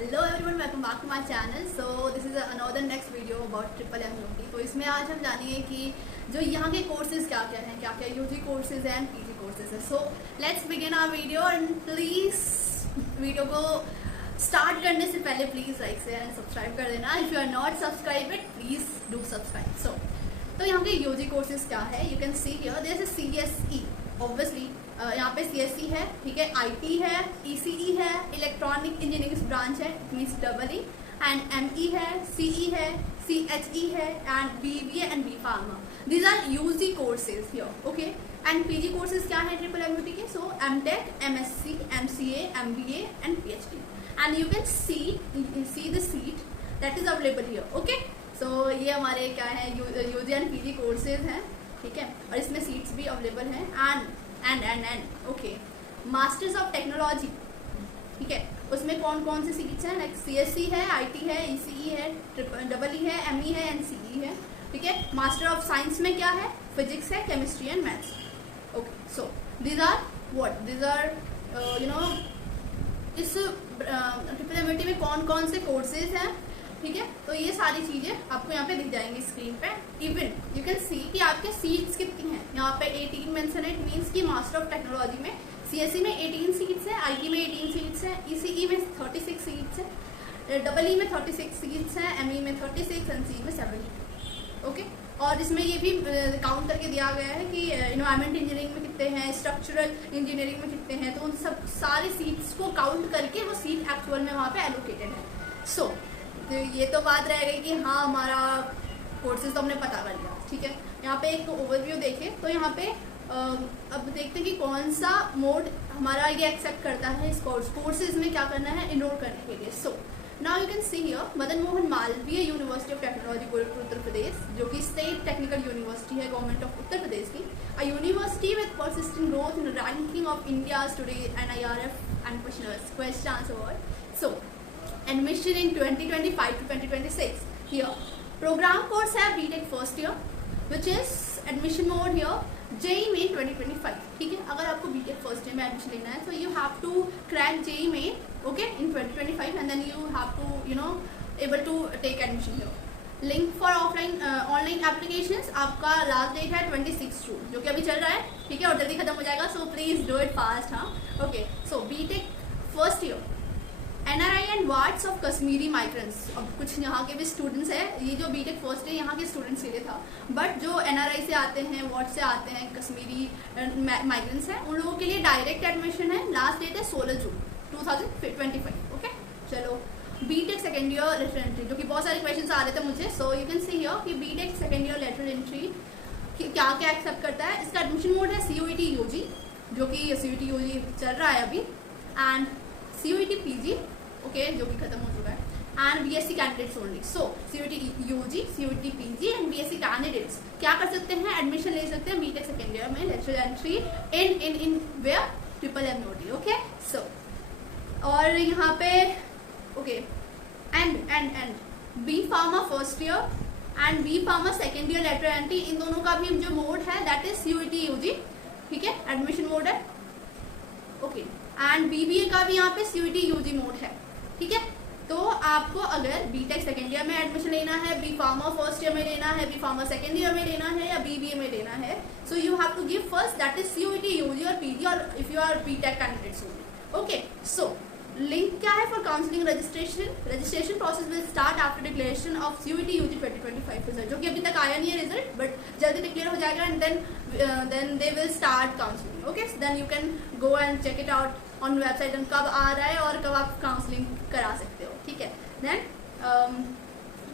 Hello everyone, welcome back to my channel. So this is another next video about triple MUT. तो इसमें आज हम जानेंगे कि जो यहाँ के कोर्सेज क्या क्या हैं, क्या क्या यूजी कोर्सेज हैं एंड पीजी कोर्सेज है। So let's begin our video and please video को स्टार्ट करने से पहले please like share and subscribe कर देना। If you are not subscribe please do subscribe. So तो यहाँ के यूजी कोर्सेज क्या है, you can see here there is CSE. Obviously यहाँ पे सीएसई है, ठीक है, आईटी है, ईसीई है, इलेक्ट्रॉनिक इंजीनियरिंग ब्रांच है, it means double E, and ME है, सीई है, सीएचई है, and BBA and B pharma. These are UG courses here, okay. And PG courses क्या है ट्रिपल एमयूटी के? So MTech, MSc, MCA, MBA and PhD. And you can see the seat that is available here, okay. So ये हमारे क्या है, UG and PG courses हैं, ठीक है, और इसमें सीट्स भी अवेलेबल हैं। And okay, masters of technology, ठीक है, उसमें कौन कौन सी सीट्स हैं? लाइक सीएससी है, आईटी है, ईसीई है, डबल ई है, एमई है एंड सीई है, ठीक है। मास्टर ऑफ साइंस में क्या है? फिजिक्स है, chemistry and maths, okay. So these are what, these are you know, इस ट्रिपल एमयूटी में कौन कौन से कोर्सेज हैं, ठीक है। तो ये सारी चीजें आपको यहाँ पे दिख जाएंगी स्क्रीन पे। इवन यू कैन सी कि आपके सीट्स कितनी हैं। यहाँ पे 18 मेंशन है, इट मीन्स कि मास्टर ऑफ टेक्नोलॉजी में सीएससी में 18 सीट्स है, आईटी में 18 सीट्स है, ईसीई में 36 सीट्स है, डबल ई में 36 सीट्स है, एमई में 36 एंड सी में 70, ओके। और इसमें ये भी काउंट करके दिया गया है कि इन्वायरमेंट इंजीनियरिंग में कितने हैं, स्ट्रक्चरल इंजीनियरिंग में कितने हैं, तो उन सब सारे सीट्स को काउंट करके वो सीट एक्चुअल में वहाँ पे एलोकेटेड है। सो तो ये तो बात रह गई कि हाँ हमारा कोर्सेज तो हमने पता कर लिया, ठीक है। यहाँ पे एक ओवरव्यू देखें तो यहाँ पे अब देखते हैं कि कौन सा मोड हमारा ये एक्सेप्ट करता है इस कोर्सेज में क्या करना है इनरोल करने के लिए। So now you can see here Madan Mohan Malviya university of technology Gorakhpur Uttar Pradesh, जो कि स्टेट टेक्निकल यूनिवर्सिटी है गवर्नमेंट ऑफ उत्तर प्रदेश की। A university with persistent growth in ranking of India Today NIRF and question answer word. So admission in 2025 to 2026 here. Program course है BTech first year, which is admission mode here JEE Main 2025, ठीक है। अगर आपको BTech first year में admission लेना है तो you have to crack JEE Main, okay, in 2025 and then you have to able to take admission here. Link for offline online applications आपका last date है 26 जून, जो कि अभी चल रहा है, ठीक है, और जल्दी खत्म हो जाएगा। So please do it fast, हाँ, okay. So BTech first year NRI and wards of Kashmiri migrants. अब कुछ यहाँ के भी स्टूडेंट्स हैं, ये जो BTech फर्स्ट है यहाँ के स्टूडेंट्स के लिए था, बट जो NRI से आते हैं, वार्ड से आते हैं, कश्मीरी माइग्रेंट्स हैं, उन लोगों के लिए डायरेक्ट एडमिशन है। लास्ट डेट है 16 जून 2025, ओके। चलो BTech second year lateral entry, जो कि बहुत सारे क्वेश्चन आ रहे थे मुझे। So you can see here कि BTech second year lateral entry क्या क्या एक्सेप्ट करता है। इसका एडमिशन मोड है CUET UG, जो कि CUET UG चल रहा है अभी, एंड CUET PG, ओके, जो भी खत्म हो चुका है, and BSc candidates only. So CUET UG, CUET PG and BSc candidates क्या कर सकते हैं? एडमिशन ले सकते हैं BTech सेकेंड ईयर में lateral entry in where triple MUT, okay. So और यहाँ पे okay and B pharma first year and B pharma second year lateral entry, इन दोनों का भी जो मोड है दैट इज CUET UG, ठीक है, एडमिशन मोड है, ओके। एंड BBA का भी यहाँ पे CUET UG मोड है, ठीक है। तो आपको अगर BTech सेकेंड ईयर में एडमिशन लेना है, बी फार्मा फर्स्ट ईयर में लेना है, बी फार्मा सेकेंड ईयर में लेना है, या BBA में लेना है, so you have to give first that is CUET UG और PG, और if you are BTech candidates only, okay. So link क्या है for counselling registration process will start after declaration of CUET UG 2025 result, जो कि अभी तक आया नहीं है रिजल्ट, बट जल्दी डिक्लेयर हो जाएगा and then they will start counselling, okay. Then you can go and check it out on website कब आ रहा है और कब आप काउंसलिंग करा सकते हो, ठीक है। Then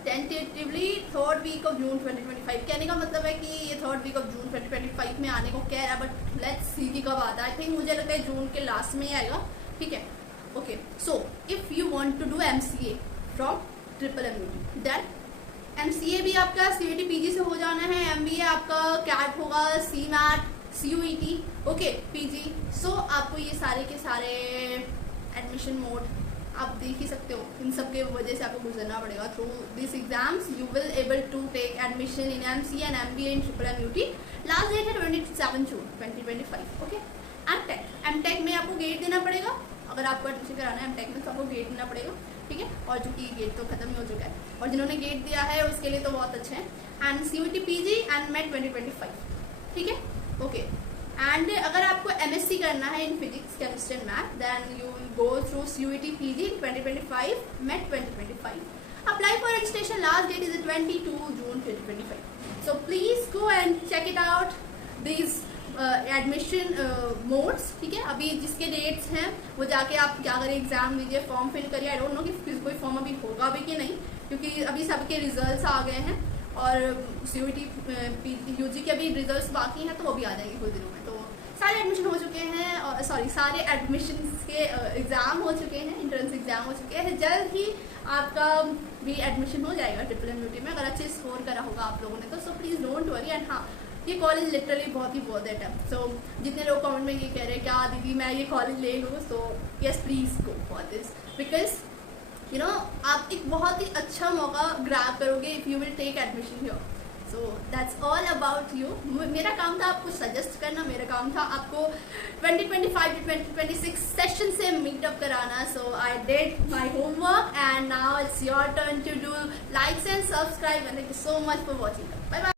tentatively third week of June 2025, कहने का मतलब है कि ये थर्ड वीक ऑफ जून 2025 में आने को कह रहा है, बट लेट्स सी कि कब आता है। आई थिंक मुझे लगता है जून के लास्ट में ही आएगा, ठीक है, okay. So if you want to do MCA from triple MUT, then MCA भी आपका CUET PG से हो जाना है, MBA आपका CAT होगा, CMAT, CUET, ओके, PG। सो आपको ये सारे के सारे एडमिशन मोड आप देख ही सकते हो, इन सब के वजह से आपको गुजरना पड़ेगा through this exams. You will able to take admission in MCA and MBA in triple MUT. Last date है 27 जून 2025, ओके। एमटेक में आपको गेट देना पड़ेगा, अगर आपको एडमिशन कराना है एमटेक में तो आपको गेट देना पड़ेगा। ठीक है, और जो कि गेट तो खत्म ही हो चुका है, और जिन्होंने गेट दिया है उसके लिए तो बहुत अच्छे हैं। And CUET PG and MET 2025, ठीक है, ओके। एंड अगर आपको MSc करना है in physics, chemistry and math, then you will go through CUET PG 2025, MET 2025. Apply for registration. Last date is 22 June 2025. So please go and check it out. These admission modes, ठीक है। अभी जिसके dates हैं वो जाके आप क्या करें, एग्जाम दीजिए, फॉर्म फिल करिए। आई डोंट नो कि कोई फॉर्म अभी होगा भी कि नहीं, क्योंकि अभी सबके रिजल्ट्स आ गए हैं और CUET UG के अभी रिजल्ट्स बाकी हैं, तो वो भी आ जाएंगे कुछ दिनों में। तो सारे एडमिशन हो चुके हैं, और सारे एडमिशन के एग्ज़ाम हो चुके हैं, एंट्रेंस एग्जाम हो चुके हैं। जल्द ही आपका भी एडमिशन हो जाएगा MMUT में, अगर अच्छे स्कोर करा होगा आप लोगों ने तो। So please don't worry. And हाँ, ये कॉलेज लिटरली बहुत ही वर्थ इट है। सो जितने लोग कमेंट में ये कह रहे हैं क्या दीदी मैं ये कॉलेज ले लूँ, so yes please go for this, because you know आप एक बहुत ही अच्छा मौका ग्रैब करोगे if you will take admission here. So that's all about you. मेरा काम था आपको सजेस्ट करना, मेरा काम था आपको 2025 to 2026 सेशन से मीटअप कराना। So I did my homework and now it's your turn to do likes and subscribe. Thank you so much for watching. Bye bye.